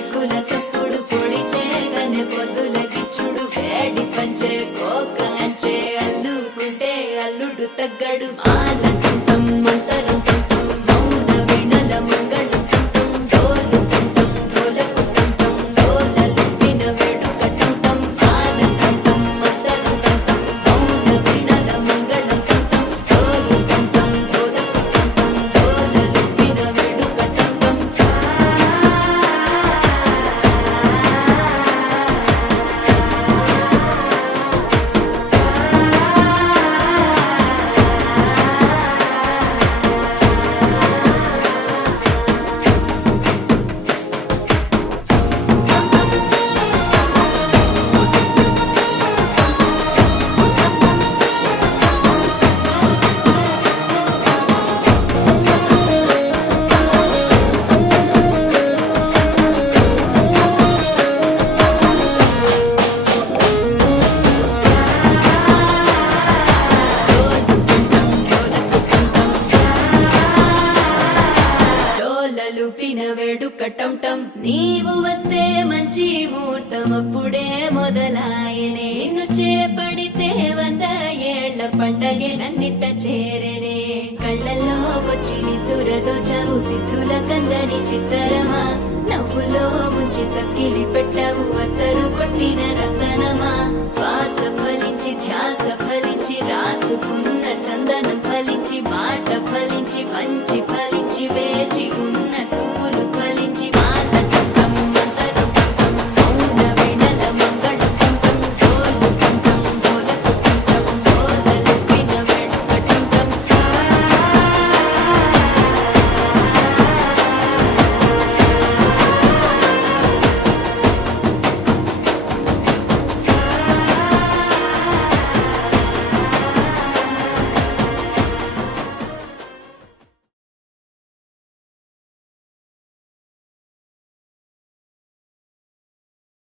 సిగ్గుల సప్పుడు పొడి చేయగానే పొద్దుల గిచ్చుడు వేడి పంచే కోక అంచే అల్లుకుంటే అల్లుడు తగ్గడు ఆలంటుంటాం మంతరం తుంటాం మౌన వినల మంగళం తుంటాం డోలు తుంటాం డోలకు తుంటాం డోలలు విన వేడుక తుంటాం ఆలంటుంటాం మంతరం తుంటాం మౌన వినల మంగళం తుంటాం డోలు తుంటాం డోలకు తుంటాం డోలలు విన వేడుక తుంటాం డోలలుపిన వేడుక టంటం నీవు వస్తే మంచి ముహూర్తం అప్పుడే మొదలాయనే నిన్ను చేపడితే 100 ఏళ్ల పండగే నన్నిట్ట చేరనే కళ్ళల్లో వచ్చి నిద్దురతో చావు సిద్ధుల కందని చిత్తరమా నవ్వులో ముంచి చక్కిలి పెట్టావు అత్తరు కొట్టిన రతనమా శ్వాస ఫలించి ధ్యాస ఫలించి రాసుకున్న చందనం ఫలించి మాట ఫలించి పంచ